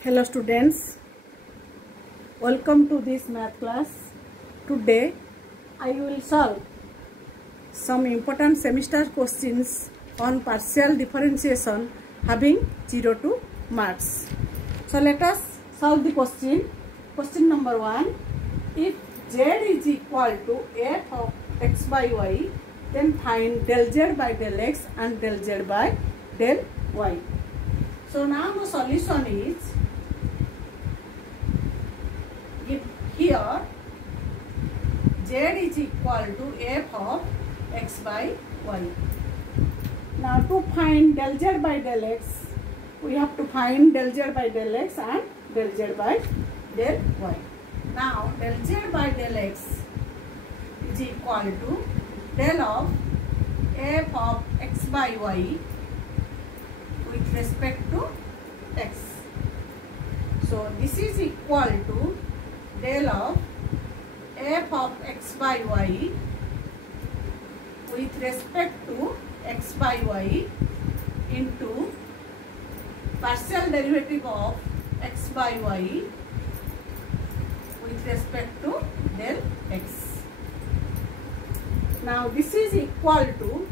Hello students, welcome to this math class. Today I will solve some important semester questions on partial differentiation having 0 to marks. So let us solve the question. Question number 1. If z is equal to f of x by y, then find del z by del x and del z by del y. So now the solution is, if here z is equal to f of x by y. Now to find del z by del x, we have to find del z by del x and del z by del y. Now del z by del x is equal to del of f of x by y with respect to x. So this is equal to del of f of x by y with respect to x by y into partial derivative of x by y with respect to del x. Now this is equal to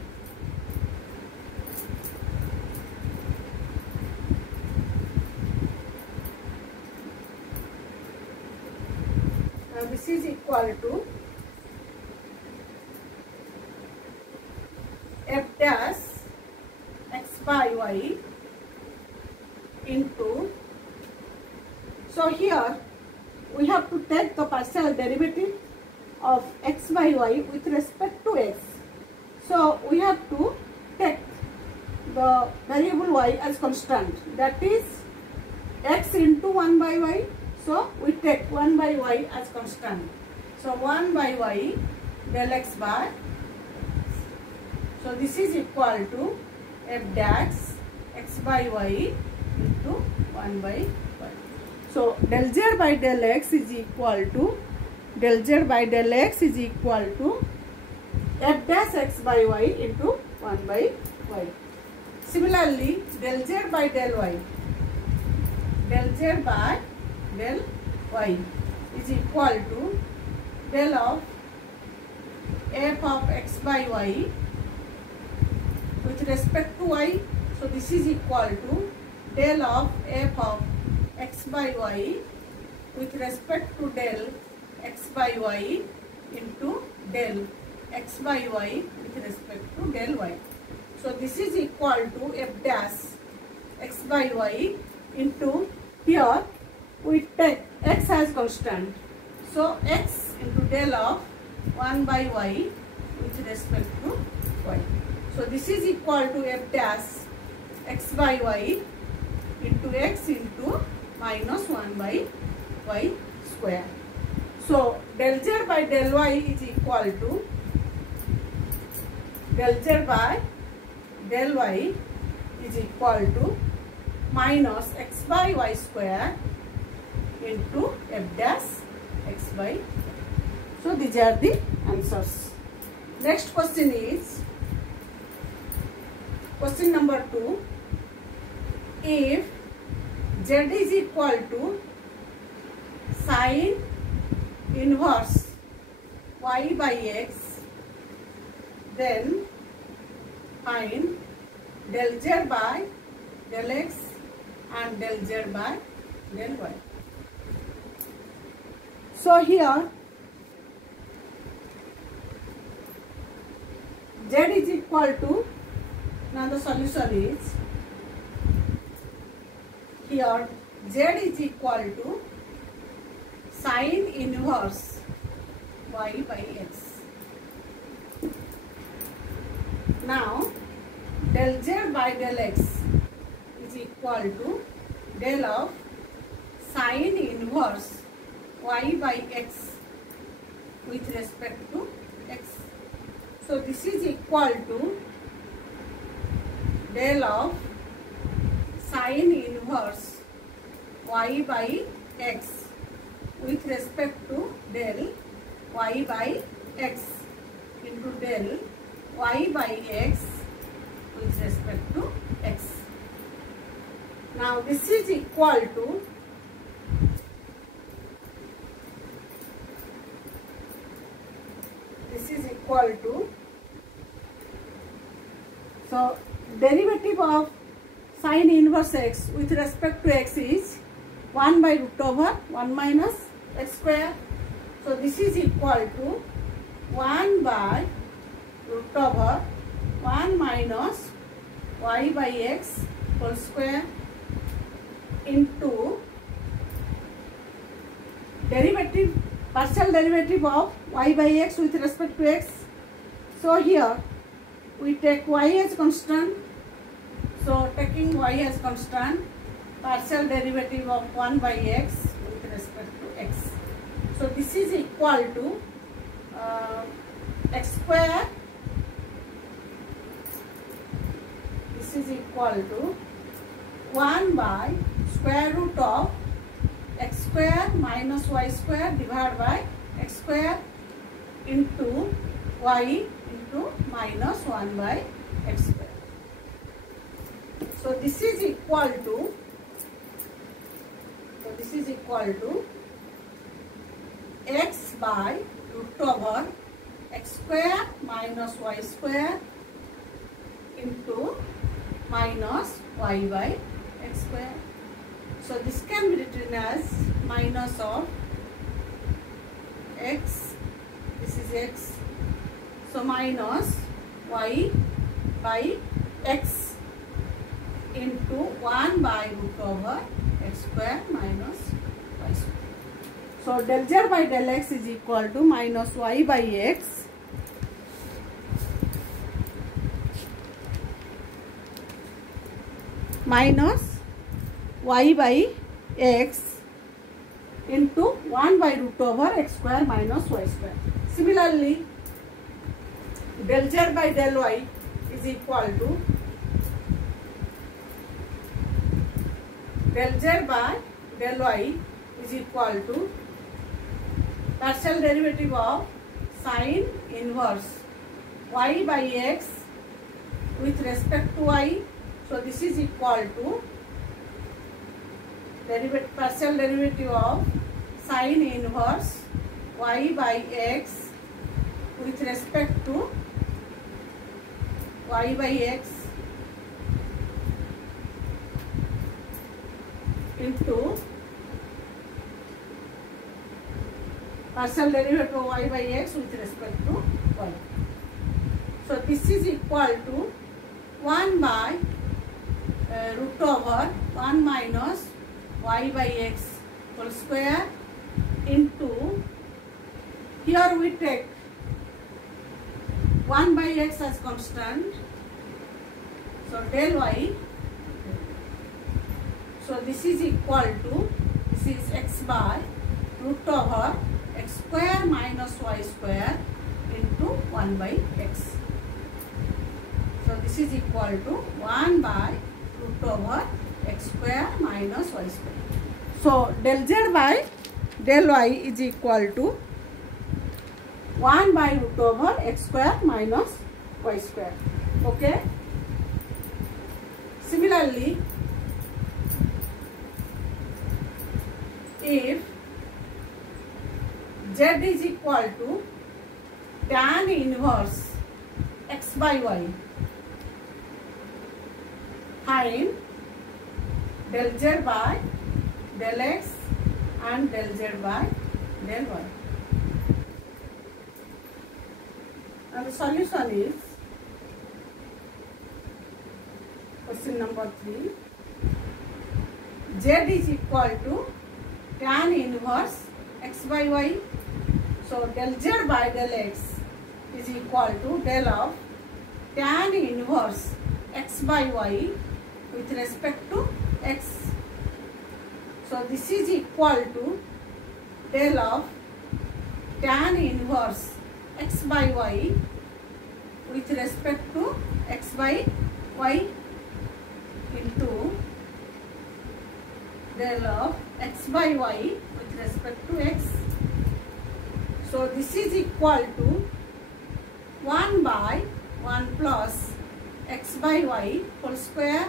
f dash x by y into, so here we have to take the partial derivative of x by y with respect to x. So we have to take the variable y as constant, that is x into 1 by y. So we take 1 by y as constant. So 1 by y del x by, so this is equal to f dash x by y into 1 by y. So del z by del x is equal to f dash x by y into 1 by y. Similarly, del z by del y is equal to del of f of x by y with respect to y. So this is equal to del of f of x by y with respect to del x by y into del x by y with respect to del y. So this is equal to f dash x by y into, here we take x as constant. So x into del of 1 by y with respect to y. So this is equal to f dash x by y into x into minus 1 by y square. So del z by del y is equal to del z by del y is equal to minus x by y square into f dash x by y. So these are the answers. Next question is question number 2. If z is equal to sine inverse y by x, then find del z by del x and del z by del y. So here z is equal to, now the solution is, here z is equal to sine inverse y by x. Now del z by del x is equal to del of sine inverse y by x with respect to x. So this is equal to del of sine inverse y by x with respect to del y by x into del y by x with respect to x. Now this is equal to is equal to, so derivative of sin inverse x with respect to x is 1 by root over 1 minus x square. So this is equal to 1 by root over 1 minus y by x whole square into derivative, partial derivative of y by x with respect to x. So here we take y as constant. So taking y as constant, partial derivative of 1 by x with respect to x. So this is equal to x square. This is equal to 1 by square root of x square minus y square divided by x square into y into minus 1 by x square. So this is equal to, x by root over x square minus y square into minus y by x square. So this can be written as minus of x, this is x, so minus y by x into 1 by root over x square minus y square. So del z by del x is equal to minus y by x minus y by x into 1 by root over x square minus y square. Similarly, del z by del y is equal to del z by del y is equal to partial derivative of sin inverse y by x with respect to y. So this is equal to partial derivative of sin inverse y by x with respect to y by x into partial derivative of y by x with respect to y. So this is equal to 1 by root over 1 minus y by x whole square into, here we take 1 by x as constant, so del y. So this is equal to, this is x by root over x square minus y square into 1 by x. So this is equal to 1 by root over x square minus y square. So del z by del y is equal to 1 by root over x square minus y square. Okay. Similarly, if z is equal to tan inverse x by y, find del z by del x and del z by del y. And the solution is question number 3. Z is equal to tan inverse x by y. So del z by del x is equal to del of tan inverse x by y with respect to x. So this is equal to del of tan inverse x by y with respect to x by y into del of x by y with respect to x. So this is equal to 1 by 1 plus x by y whole square.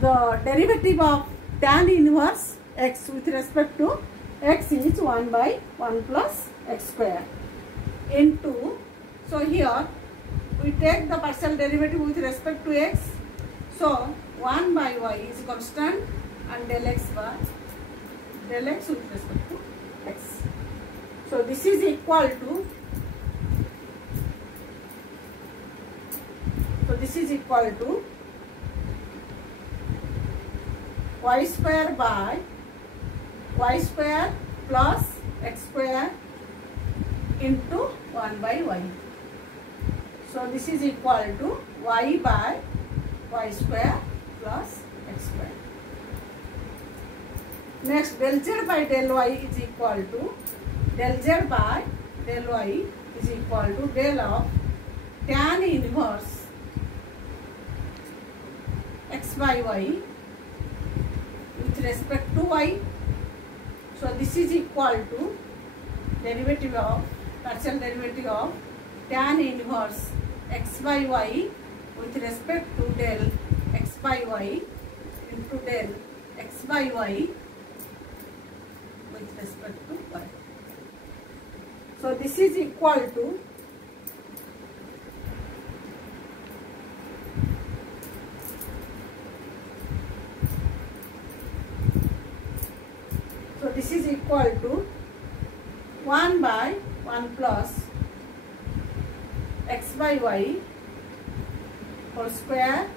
The derivative of tan inverse x with respect to x is 1 by 1 plus x square into So here we take the partial derivative with respect to x. So 1 by y is constant and del x with respect to x. So this is equal to y square by y square plus x square into 1 by y. So this is equal to y by y square plus x square. Next, del z by del y is equal to del z by del y is equal to del of tan inverse x by y with respect to y. So this is equal to partial derivative of tan inverse x by y with respect to del x by y into del x by y with respect to y. So this is equal to this is equal to 1 by 1 plus x by y whole square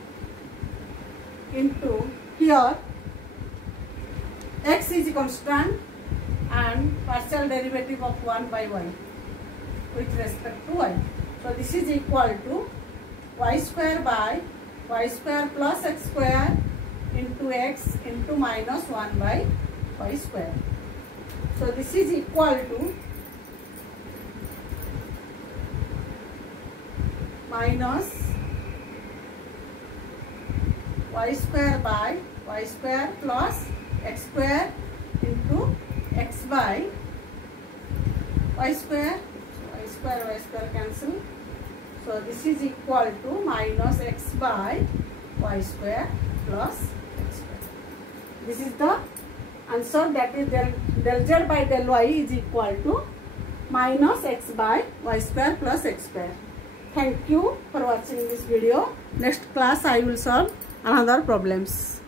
into here x is constant and partial derivative of 1 by y with respect to y. So this is equal to y square by y square plus x square into x into minus 1 by y square. So this is equal to minus y square by y square plus x square into x by y square. So y square cancel. So this is equal to minus x by y square plus x square. This is the answer, that is del z by del y is equal to minus x by y square plus x square. Thank you for watching this video. Next class I will solve another problems.